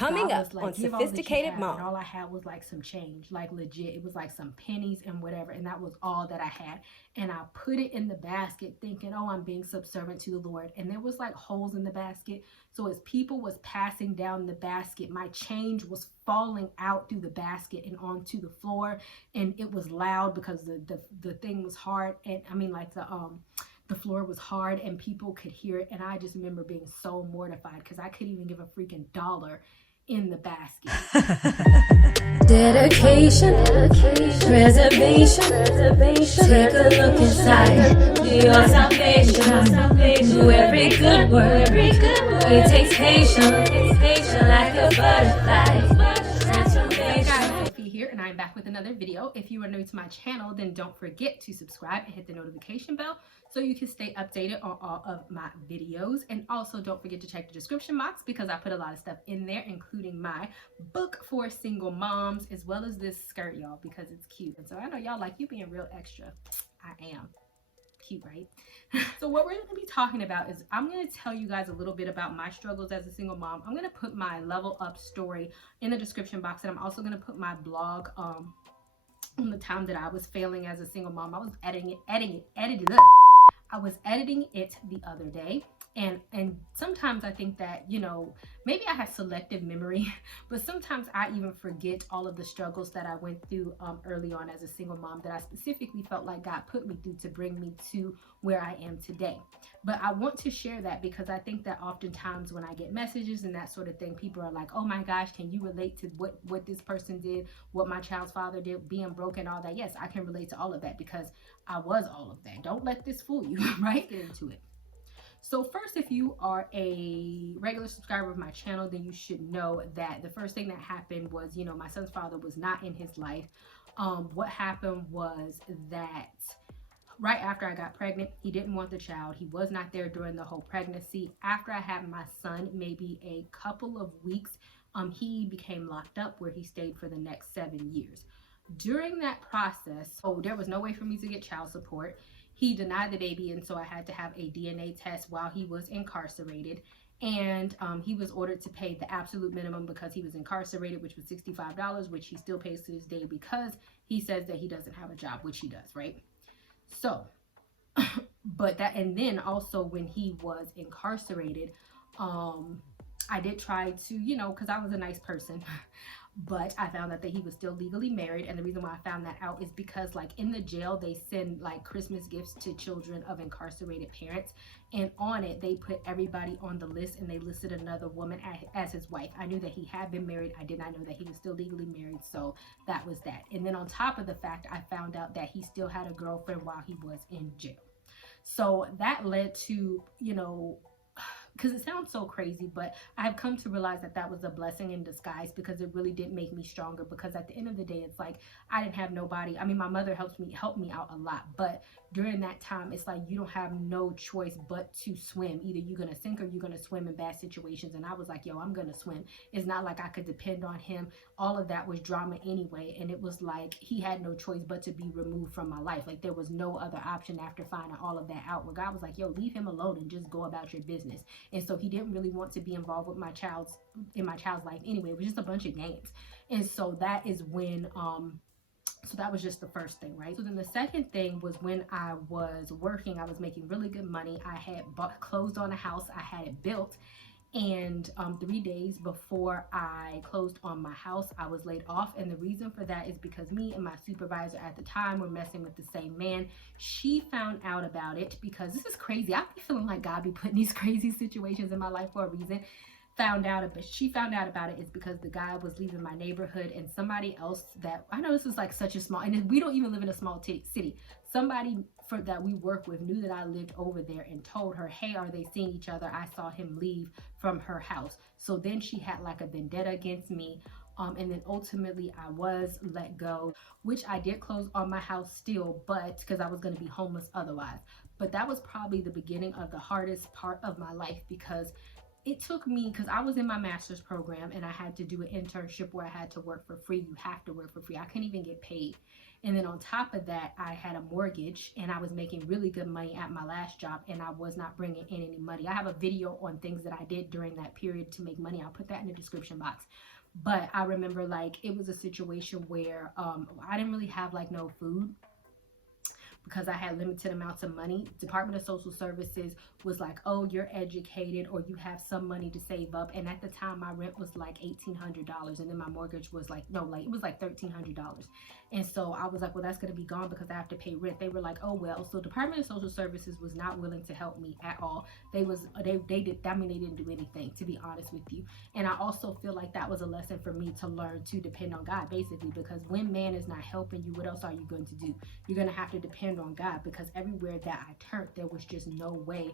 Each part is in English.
Coming God up was like, on give all that you Sophisticated have. And Mom. all I had was like some change, like legit. It was like some pennies and whatever. And that was all that I had. And I put it in the basket thinking, oh, I'm being subservient to the Lord. And there was like holes in the basket. So as people was passing down the basket, my change was falling out through the basket and onto the floor. And it was loud because the thing was hard. And I mean, like the floor was hard and people could hear it. And I just remember being so mortified because I couldn't even give a freaking dollar in the basket. Dedication, preservation, take a look inside your salvation. To every good word, it takes patience, like a butterfly. Hey guys, Sophie here, and I'm back with another video. If you are new to my channel, then don't forget to subscribe and hit the notification bell so you can stay updated on all of my videos. And also don't forget to check the description box because I put a lot of stuff in there, including my book for single moms, as well as this skirt, y'all, because it's cute. And so I know y'all like you being real extra. I am. Cute, right? So what we're going to be talking about is I'm going to tell you guys a little bit about my struggles as a single mom. I'm going to put my level up story in the description box, and I'm also going to put my blog on the time that I was failing as a single mom. I was editing it the other day. And sometimes I think that, you know, maybe I have selective memory, but sometimes I even forget all of the struggles that I went through early on as a single mom that I specifically felt like God put me through to bring me to where I am today. But I want to share that because I think that oftentimes when I get messages and that sort of thing, people are like, oh my gosh, can you relate to what this person did, what my child's father did, being broken, all that? Yes, I can relate to all of that because I was all of that. Don't let this fool you, right? Get into it. So first, if you are a regular subscriber of my channel, then you should know that the first thing that happened was, you know, my son's father was not in his life. What happened was that right after I got pregnant, he didn't want the child. He was not there during the whole pregnancy. After I had my son, maybe a couple of weeks, he became locked up where he stayed for the next 7 years. During that process, there was no way for me to get child support. He denied the baby, and so I had to have a DNA test while he was incarcerated. And he was ordered to pay the absolute minimum because he was incarcerated, which was $65, which he still pays to this day because he says that he doesn't have a job, which he does, right? So, but that, and then also when he was incarcerated, I did try to, you know, because I was a nice person, but I found out that he was still legally married. And the reason why I found that out is because, like, in the jail, they send like Christmas gifts to children of incarcerated parents. And on it, they put everybody on the list, and they listed another woman as his wife. I knew that he had been married. I did not know that he was still legally married. So that was that. And then on top of the fact, I found out that he still had a girlfriend while he was in jail. So that led to, you know, because it sounds so crazy, but I've come to realize that that was a blessing in disguise because it really did make me stronger. Because at the end of the day, it's like I didn't have nobody. I mean, my mother helped me out a lot, but during that time, it's like you don't have no choice but to swim. Either you're gonna sink or you're gonna swim in bad situations. And I was like, yo, I'm gonna swim. It's not like I could depend on him. All of that was drama anyway, and it was like he had no choice but to be removed from my life. Like there was no other option after finding all of that out. Where God was like, yo, leave him alone and just go about your business. And so he didn't really want to be involved with my child's life anyway. It was just a bunch of games. And so that is when so that was just the first thing, right? So then the second thing was when I was working, I was making really good money. I had closed on a house, I had it built. And 3 days before I closed on my house, I was laid off. And the reason for that is because me and my supervisor at the time were messing with the same man. She found out about it because this is crazy. I be feeling like God be putting these crazy situations in my life for a reason. She found out about it is because the guy was leaving my neighborhood, and somebody else that I know, this is like such a small, and we don't even live in a small city. Somebody that we work with knew that I lived over there and told her, hey, are they seeing each other? I saw him leave from her house. So then she had like a vendetta against me. And then ultimately I was let go, which I did close on my house still, but because I was going to be homeless otherwise. But that was probably the beginning of the hardest part of my life because it took me, because I was in my master's program and I had to do an internship where I had to work for free. You have to work for free. I couldn't even get paid. And then on top of that, I had a mortgage and I was making really good money at my last job and I was not bringing in any money. I have a video on things that I did during that period to make money. I'll put that in the description box. But I remember like it was a situation where I didn't really have like no food because I had limited amounts of money. Department of Social Services was like, oh, you're educated or you have some money to save up. And at the time, my rent was like $1,800. And then my mortgage was like, no, like it was like $1,300. And so I was like, well, that's going to be gone because I have to pay rent. They were like, oh, well. So Department of Social Services was not willing to help me at all. They did, I mean, they didn't do anything, to be honest with you. And I also feel like that was a lesson for me to learn to depend on God, basically, because when man is not helping you, what else are you going to do? You're going to have to depend on God, because everywhere that I turned, there was just no way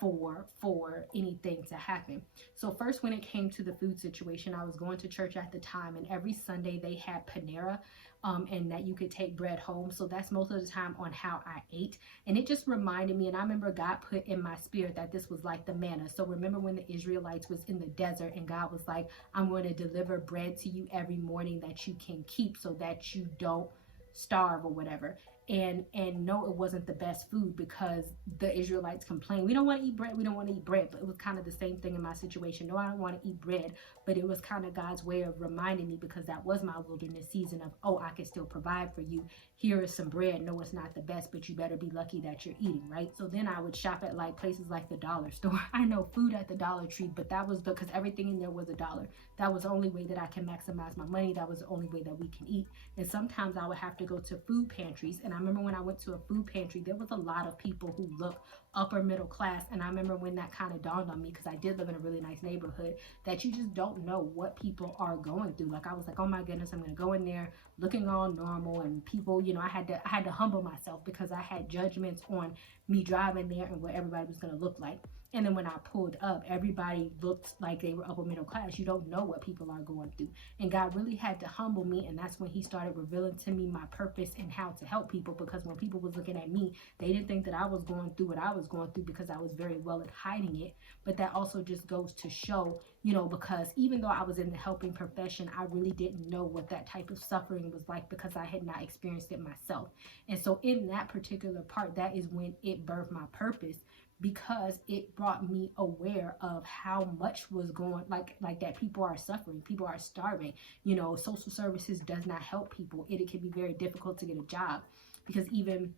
for anything to happen. So first, when it came to the food situation, I was going to church at the time, and every Sunday they had Panera, and that you could take bread home. So that's most of the time on how I ate. And it just reminded me, and I remember God put in my spirit that this was like the manna. So remember when the Israelites was in the desert and God was like, I'm going to deliver bread to you every morning that you can keep so that you don't starve or whatever. And no, it wasn't the best food, because the Israelites complained, we don't want to eat bread, we don't want to eat bread. But it was kind of the same thing in my situation. No, I don't want to eat bread, but it was kind of God's way of reminding me, because that was my wilderness season of, oh, I can still provide for you. Here is some bread. No, it's not the best, but you better be lucky that you're eating, right? So then I would shop at like places like the dollar store. I know food at the Dollar Tree, but that was because everything in there was $1. That was the only way that I can maximize my money. That was the only way that we can eat. And sometimes I would have to go to food pantries. And I remember when I went to a food pantry, there was a lot of people who looked upper middle class. And I remember when that kind of dawned on me, because I did live in a really nice neighborhood, that you just don't know what people are going through. Like I was like, oh my goodness, I'm gonna go in there looking all normal, and people, you know, I had to humble myself, because I had judgments on me driving there and what everybody was gonna look like. And then when I pulled up, everybody looked like they were upper middle class. You don't know what people are going through. And God really had to humble me. And that's when he started revealing to me my purpose and how to help people. Because when people was looking at me, they didn't think that I was going through what I was going through, because I was very well at hiding it. But that also just goes to show, you know, because even though I was in the helping profession, I really didn't know what that type of suffering was like, because I had not experienced it myself. And so in that particular part, that is when it birthed my purpose, because it brought me aware of how much was going, like that people are suffering, people are starving. You know, social services does not help people. It can be very difficult to get a job, because even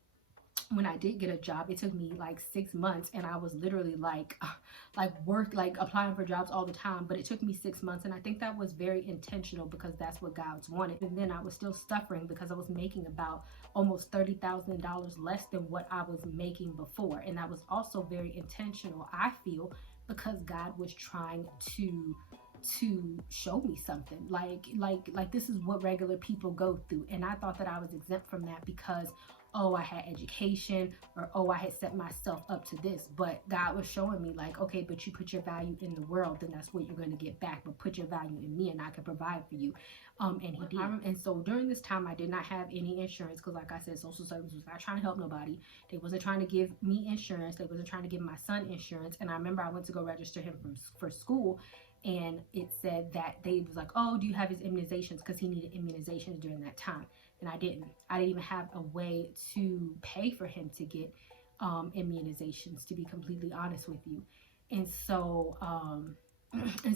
when I did get a job, it took me like 6 months, and I was literally like applying for jobs all the time. But it took me 6 months, and I think that was very intentional, because that's what God's wanted. And then I was still suffering, because I was making about almost $30,000 less than what I was making before. And that was also very intentional, I feel, because God was trying to show me something, like this is what regular people go through. And I thought that I was exempt from that, because oh, I had education, or oh, I had set myself up to this. But God was showing me like, okay, but you put your value in the world, then that's what you're going to get back. But put your value in me, and I can provide for you. And he did. And so during this time, I did not have any insurance, because like I said, social services was not trying to help nobody. They wasn't trying to give me insurance. They wasn't trying to give my son insurance. And I remember I went to go register him for school, and it said that they was like, oh, do you have his immunizations? Because he needed immunizations during that time. And I didn't even have a way to pay for him to get immunizations, to be completely honest with you. And so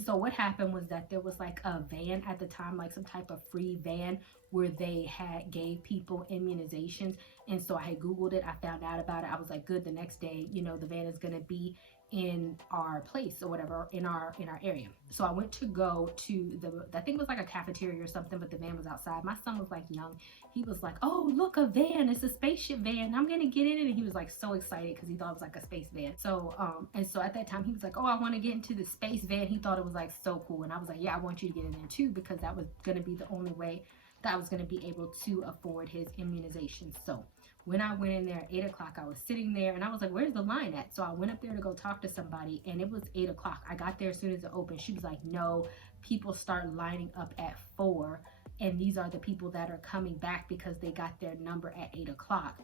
what happened was that there was like a van at the time, like some type of free van, where they had gave people immunizations. And so I had Googled it, I found out about it. I was like, good, the next day, you know, the van is going to be in our place or whatever, in our area. So I went to go to I think it was like a cafeteria or something, but the van was outside. My son was like young. He was like, oh, look, a van, it's a spaceship van, I'm gonna get in it. And he was like so excited, because he thought it was like a space van. So and so at that time he was like, oh, I want to get into the space van. He thought it was like so cool. And I was like, yeah, I want you to get in there too, because that was gonna be the only way that I was gonna be able to afford his immunization. So when I went in there at 8 o'clock, I was sitting there, and I was like, where's the line at? So I went up there to go talk to somebody, and it was 8 o'clock. I got there as soon as it opened. She was like, no, people start lining up at 4, and these are the people that are coming back because they got their number at 8 o'clock.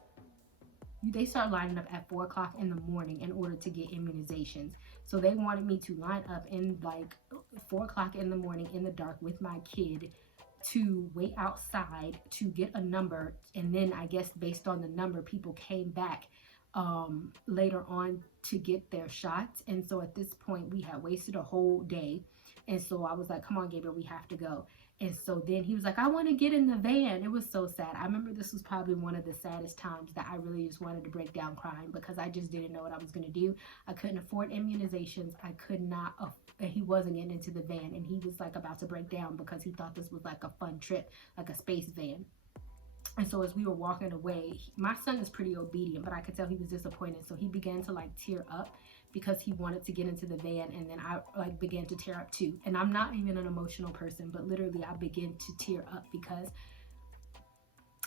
They start lining up at 4 o'clock in the morning in order to get immunizations. So they wanted me to line up in like 4 o'clock in the morning in the dark with my kid to wait outside to get a number, and then I guess based on the number people came back later on to get their shots. And so at this point we had wasted a whole day, and so I was like, come on Gabriel, we have to go. And so then he was like, I want to get in the van. It was so sad. I remember this was probably one of the saddest times that I really just wanted to break down crying, because I just didn't know what I was going to do. I couldn't afford immunizations. I could not and he wasn't getting into the van, and he was like about to break down because he thought this was like a fun trip, like a space van. And so as we were walking away, my son is pretty obedient, but I could tell he was disappointed. So he began to like tear up because he wanted to get into the van, and then I like began to tear up too. And I'm not even an emotional person, but literally I began to tear up because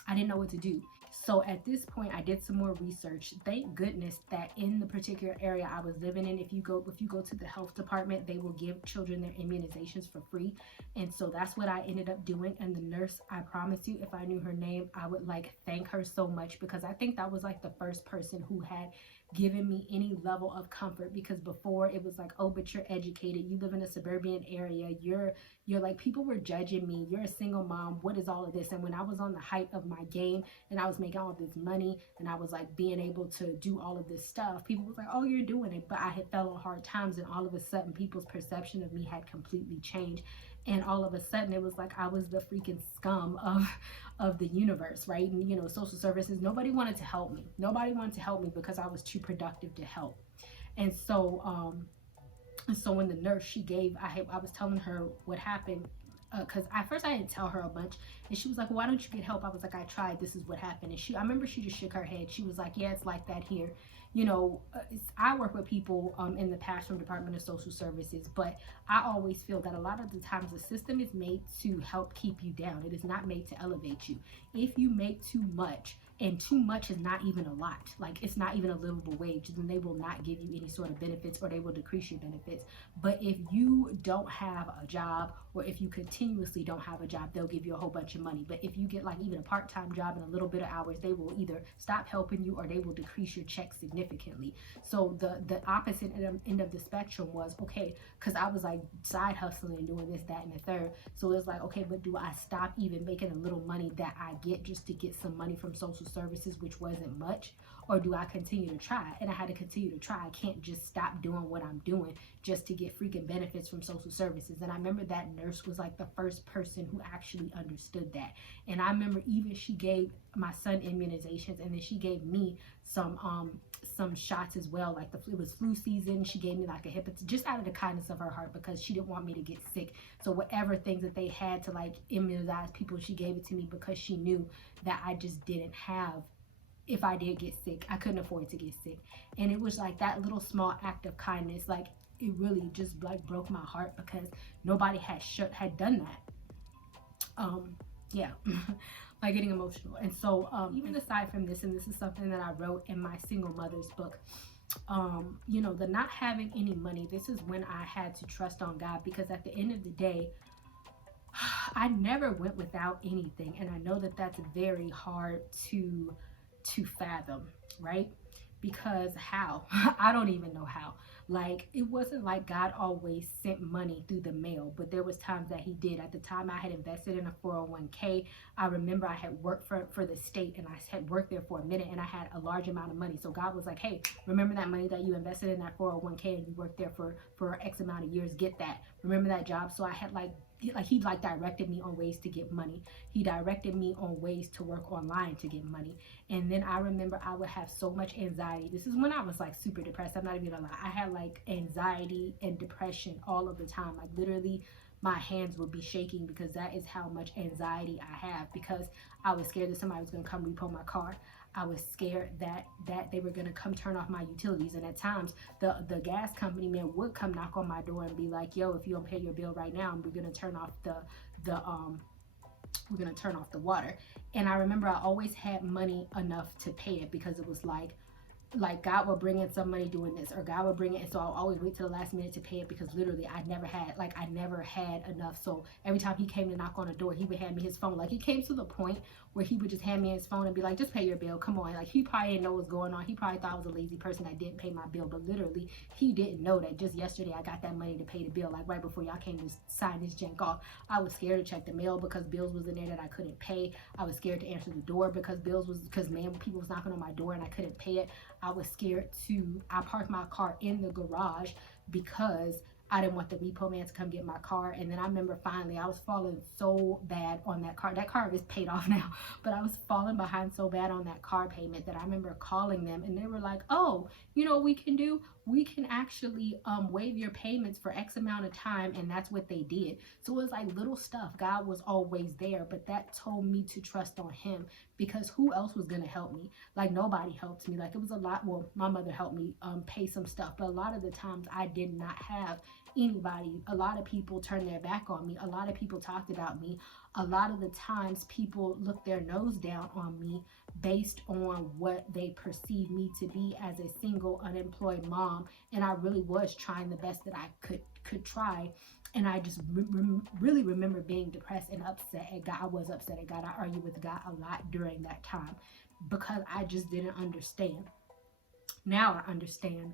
I didn't know what to do. So at this point, I did some more research. Thank goodness that in the particular area I was living in, if you go to the health department, they will give children their immunizations for free. And so that's what I ended up doing. And the nurse, I promise you, if I knew her name, I would like thank her so much, because I think that was like the first person who had given me any level of comfort. Because before it was like, oh, but you're educated, you live in a suburban area, you're like, people were judging me, you're a single mom, what is all of this? And when I was on the height of my game and I was making all this money and I was like being able to do all of this stuff, people was like, oh, you're doing it. But I had fell on hard times, and all of a sudden people's perception of me had completely changed. And all of a sudden it was like I was the freaking scum of the universe, right? And you know, social services, nobody wanted to help me. Nobody wanted to help me because I was too productive to help. And so when the nurse, she gave, I was telling her what happened, because at first I didn't tell her a bunch, and she was like, well, why don't you get help? I was like, I tried, this is what happened. And I remember she just shook her head. She was like, yeah, it's like that here. You know, I work with people in the Pastoral Department of Social Services, but I always feel that a lot of the times the system is made to help keep you down. It is not made to elevate you. If you make too much, and too much is not even a lot, like it's not even a livable wage, then they will not give you any sort of benefits, or they will decrease your benefits. But if you don't have a job, or if you continuously don't have a job, they'll give you a whole bunch of money. But if you get like even a part-time job and a little bit of hours, they will either stop helping you or they will decrease your check significantly. So the opposite end of the spectrum was, okay, because I was like side hustling and doing this, that, and the third. So it was like, okay, but do I stop even making a little money that I get just to get some money from social services, which wasn't much, or do I continue to try? And I had to continue to try. I can't just stop doing what I'm doing just to get freaking benefits from social services. And I remember that nurse was like the first person who actually understood that. And I remember even she gave my son immunizations, and then she gave me some shots as well. Like it was flu season. She gave me like a hepatitis, just out of the kindness of her heart, because she didn't want me to get sick. So whatever things that they had to like immunize people, she gave it to me because she knew that I just didn't have, if I did get sick, I couldn't afford to get sick. And it was like that little small act of kindness, like it really just like broke my heart, because nobody had done that. Yeah. Like getting emotional. And so even aside from this, and this is something that I wrote in my single mother's book, you know, the not having any money, this is when I had to trust on God, because at the end of the day, I never went without anything. And I know that that's very hard to fathom, right? Because how? I don't even know how. Like, it wasn't like God always sent money through the mail, but there was times that he did. At the time I had invested in a 401k, I remember I had worked for the state, and I had worked there for a minute, and I had a large amount of money. So God was like, hey, remember that money that you invested in that 401k and you worked there for X amount of years, get that. Remember that job? So I had he directed me on ways to get money. He directed me on ways to work online to get money. And then I remember I would have so much anxiety. This is when I was like super depressed. I'm not even gonna lie. I had like anxiety and depression all of the time. Like literally my hands would be shaking, because that is how much anxiety I have, because I was scared that somebody was gonna come repo my car. I was scared that they were gonna come turn off my utilities. And at times the gas company man would come knock on my door and be like, yo, if you don't pay your bill right now, we're gonna turn off the water. And I remember I always had money enough to pay it, because it was like, like God would bring in some money doing this, or God would bring it, and so I'll always wait till the last minute to pay it, because literally I never had enough. So every time he came to knock on the door, he would hand me his phone. Like, it came to the point where he would just hand me his phone and be like, just pay your bill, come on. Like, he probably didn't know what's going on. He probably thought I was a lazy person that didn't pay my bill, but literally he didn't know that just yesterday I got that money to pay the bill. Like, right before y'all came to sign this jank off, I was scared to check the mail because bills was in there that I couldn't pay. I was scared to answer the door because people was knocking on my door and I couldn't pay it. I parked my car in the garage because I didn't want the repo man to come get my car. And then I remember finally I was falling so bad on that car. That car is paid off now, but I was falling behind so bad on that car payment that I remember calling them, and they were like, oh, you know what we can do? We can actually waive your payments for X amount of time. And that's what they did. So it was like little stuff. God was always there, but that told me to trust on him, because who else was going to help me? Like, nobody helped me. Like, it was a lot. Well, my mother helped me pay some stuff, but a lot of the times I did not have anybody. A lot of people turned their back on me. A lot of people talked about me. A lot of the times people looked their nose down on me based on what they perceived me to be as a single unemployed mom. And I really was trying the best that I could try. And I just really remember being depressed and upset at God. I was upset at God. I argued with God a lot during that time because I just didn't understand. Now I understand,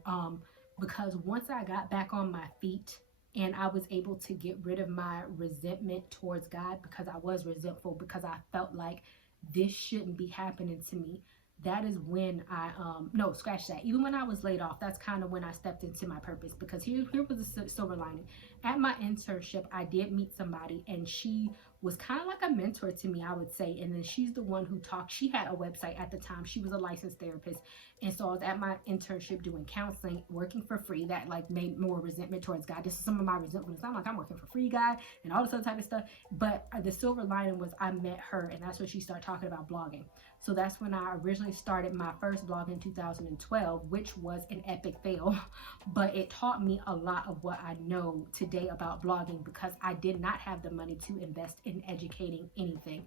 because once I got back on my feet and I was able to get rid of my resentment towards God, because I was resentful, because I felt like this shouldn't be happening to me. That is when I no, scratch that. Even when I was laid off, that's kind of when I stepped into my purpose, because here was a silver lining. At my internship, I did meet somebody, and she was kind of like a mentor to me, I would say. And then she's the one who talked. She had a website at the time. She was a licensed therapist. And so I was at my internship doing counseling, working for free. That like made more resentment towards God. This is some of my resentment. I'm like, I'm working for free, God, and all this other type of stuff. But the silver lining was I met her, and that's when she started talking about blogging. So that's when I originally started my first blog in 2012, which was an epic fail. But it taught me a lot of what I know today about blogging, because I did not have the money to invest in educating anything.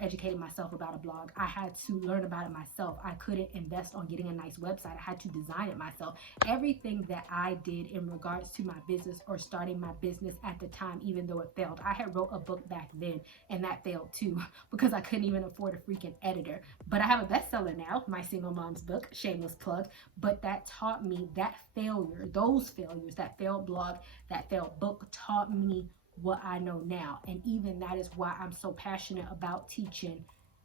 Educating myself about a blog. I had to learn about it myself. I couldn't invest on getting a nice website. I had to design it myself. Everything that I did in regards to my business or starting my business at the time, even though it failed, I had wrote a book back then, and that failed too, because I couldn't even afford a freaking editor. But I have a bestseller now, my single mom's book, shameless plug. But that taught me, that failure, those failures, that failed blog, that failed book, taught me what I know now. And even that is why I'm so passionate about teaching,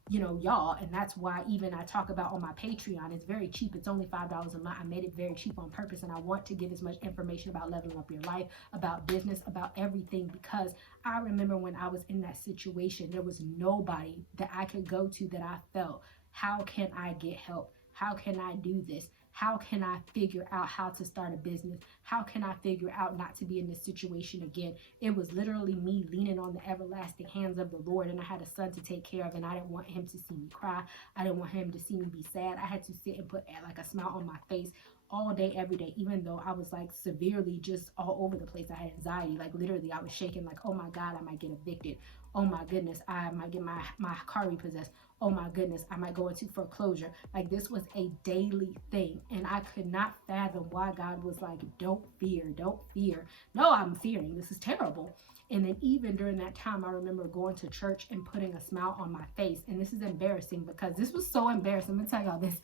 y'all. And that's why even I talk about on my Patreon, it's very cheap. It's only $5 a month. I made it very cheap on purpose, and I want to give as much information about leveling up your life, about business, about everything, because I remember when I was in that situation, there was nobody that I could go to that I felt, how can I get help? How can I do this? How can I figure out how to start a business? How can I figure out not to be in this situation again? It was literally me leaning on the everlasting hands of the Lord, and I had a son to take care of, and I didn't want him to see me cry. I didn't want him to see me be sad. I had to sit and put like a smile on my face all day, every day, even though I was like severely just all over the place. I had anxiety. Like, literally, I was shaking like, oh my God, I might get evicted. Oh my goodness, I might get my car repossessed. Oh my goodness, I might go into foreclosure. Like, this was a daily thing. And I could not fathom why God was like, don't fear, don't fear. No, I'm fearing. This is terrible. And then even during that time, I remember going to church and putting a smile on my face. And this is embarrassing, because this was so embarrassing. I'm gonna tell y'all this.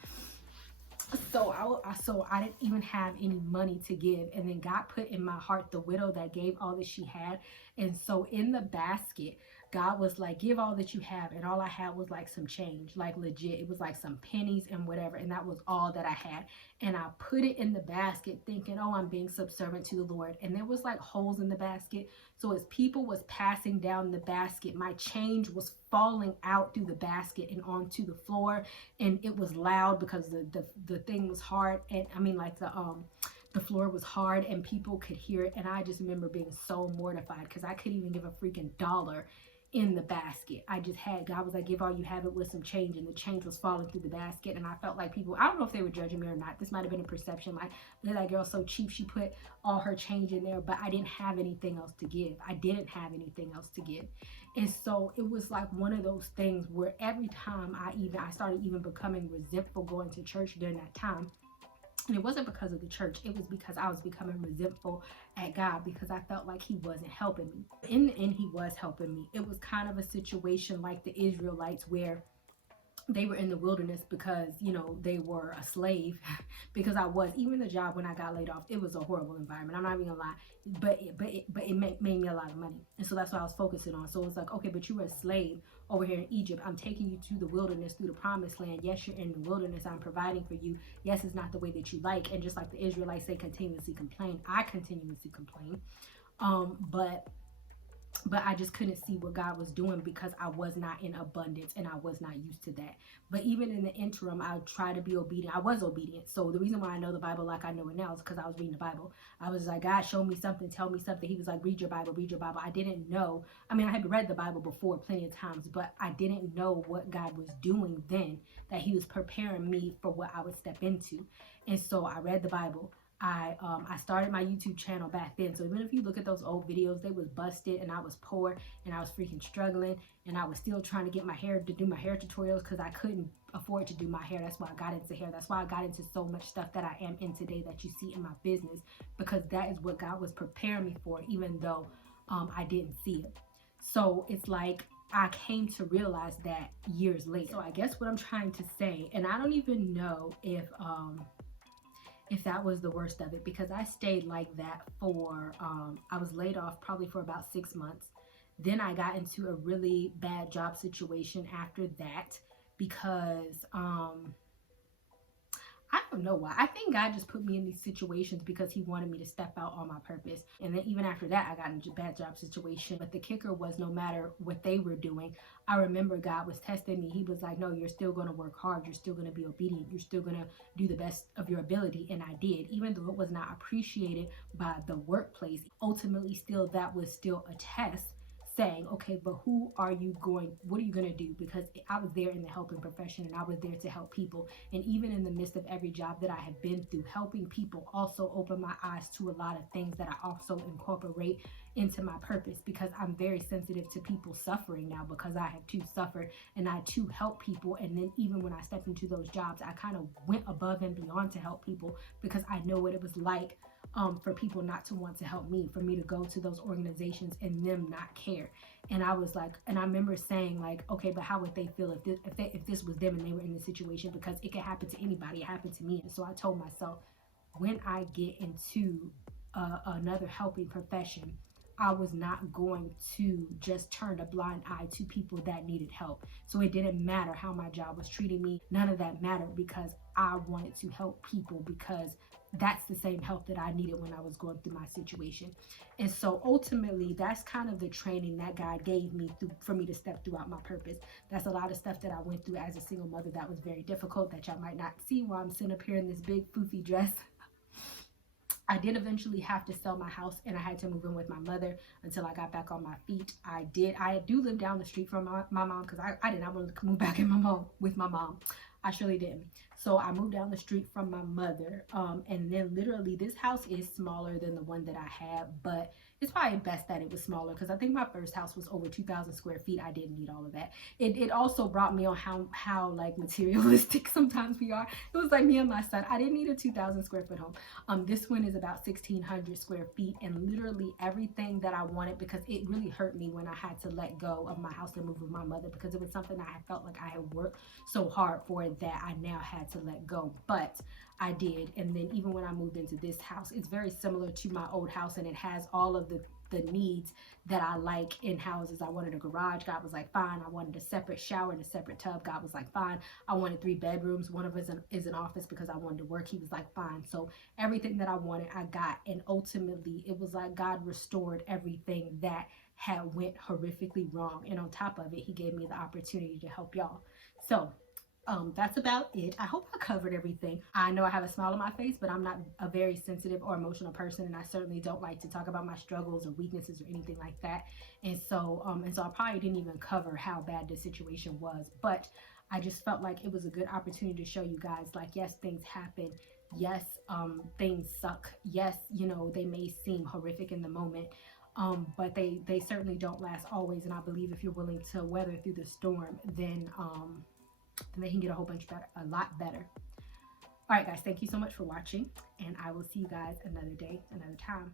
So I didn't even have any money to give. And then God put in my heart the widow that gave all that she had. And so in the basket, God was like, give all that you have. And all I had was like some change, like legit. It was like some pennies and whatever. And that was all that I had. And I put it in the basket thinking, oh, I'm being subservient to the Lord. And there was like holes in the basket. So as people was passing down the basket, my change was falling out through the basket and onto the floor. And it was loud because the thing was hard. And I mean, like the floor was hard and people could hear it. And I just remember being so mortified, because I couldn't even give a freaking dollar. in the basket. I just had, God was like, give all you have it with some change, and the change was falling through the basket. And I felt like people, I don't know if they were judging me or not. This might have been a perception, like, that girl's so cheap, she put all her change in there, but I didn't have anything else to give. I didn't have anything else to give. And so it was like one of those things where every time I started even becoming resentful going to church during that time. And it wasn't because of the church, it was because I was becoming resentful at God, because I felt like he wasn't helping me. In the end, he was helping me. It was kind of a situation like the Israelites, where they were in the wilderness because, you know, they were a slave. Because I was, even the job when I got laid off, it was a horrible environment, I'm not even gonna lie, but it made me a lot of money. And so that's what I was focusing on. So it's like, okay, but you were a slave over here in Egypt, I'm taking you to the wilderness, through the promised land. Yes, you're in the wilderness, I'm providing for you. Yes, it's not the way that you like. And just like the Israelites, they continuously complain, I continuously complain. But I just couldn't see what God was doing, because I was not in abundance and I was not used to that. But even in the interim, I tried to be obedient. I was obedient. So the reason why I know the Bible like I know it now is because I was reading the Bible. I was like, God, show me something, tell me something. He was like, read your Bible, read your Bible. I didn't know. I mean, I had read the Bible before plenty of times, but I didn't know what God was doing then, that he was preparing me for what I would step into. And so I read the Bible. I started my YouTube channel back then. So even if you look at those old videos, they was busted, and I was poor, and I was freaking struggling, and I was still trying to get my hair, to do my hair tutorials, because I couldn't afford to do my hair. That's why I got into hair. That's why I got into so much stuff that I am in today, that you see in my business, because that is what God was preparing me for, even though I didn't see it. So it's like, I came to realize that years later. So I guess what I'm trying to say, and I don't even know if that was the worst of it, because I stayed like that for, I was laid off probably for about 6 months. Then I got into a really bad job situation after that, because I don't know why. I think God just put me in these situations because he wanted me to step out on my purpose. And then even after that, I got into a bad job situation. But the kicker was, no matter what they were doing, I remember God was testing me. He was like, no, you're still going to work hard. You're still going to be obedient. You're still going to do the best of your ability. And I did, even though it was not appreciated by the workplace. Ultimately, still, that was still a test, saying, okay, but what are you going to do? Because I was there in the helping profession, and I was there to help people. And even in the midst of every job that I have been through, helping people also opened my eyes to a lot of things that I also incorporate into my purpose, because I'm very sensitive to people suffering now, because I have too suffered, and I too help people. And then even when I stepped into those jobs, I kind of went above and beyond to help people, because I know what it was like for people not to want to help me, for me to go to those organizations and them not care. And I was like, and I remember saying, like, okay, but how would they feel if this was them and they were in this situation? Because it could happen to anybody. It happened to me. And so I told myself, when I get into another helping profession, I was not going to just turn a blind eye to people that needed help. So it didn't matter how my job was treating me. None of that mattered, because I wanted to help people, because that's the same help that I needed when I was going through my situation. And so ultimately, that's kind of the training that God gave me for me to step throughout my purpose. That's a lot of stuff that I went through as a single mother that was very difficult, that y'all might not see while I'm sitting up here in this big foofy dress. I did eventually have to sell my house, and I had to move in with my mother until I got back on my feet. I do live down the street from my mom, because I did not want to move back with my mom. I surely didn't. So I moved down the street from my mother. And then literally, this house is smaller than the one that I had, but it's probably best that it was smaller, because I think my first house was over 2,000 square feet. I didn't need all of that. It also brought me on how like materialistic sometimes we are. It was like me and my son. I didn't need a 2,000 square foot home. This one is about 1,600 square feet, and literally everything that I wanted, because it really hurt me when I had to let go of my house and move with my mother, because it was something that I felt like I had worked so hard for, that I now had to let go. But I did. And then even when I moved into this house, it's very similar to my old house, and it has all of the needs that I like in houses. I wanted a garage. God was like, fine. I wanted a separate shower and a separate tub. God was like, fine. I wanted 3 bedrooms. One of us is an office, because I wanted to work. He was like, fine. So everything that I wanted, I got. And ultimately, it was like God restored everything that had went horrifically wrong. And on top of it, he gave me the opportunity to help y'all. So that's about it. I hope I covered everything. I know I have a smile on my face, but I'm not a very sensitive or emotional person, and I certainly don't like to talk about my struggles or weaknesses or anything like that. And so I probably didn't even cover how bad this situation was, but I just felt like it was a good opportunity to show you guys, like, yes, things happen. Yes, things suck. Yes, they may seem horrific in the moment, but they certainly don't last always. And I believe if you're willing to weather through the storm, then they can get a whole bunch better, a lot better. All right, guys, thank you so much for watching, and I will see you guys another day, another time.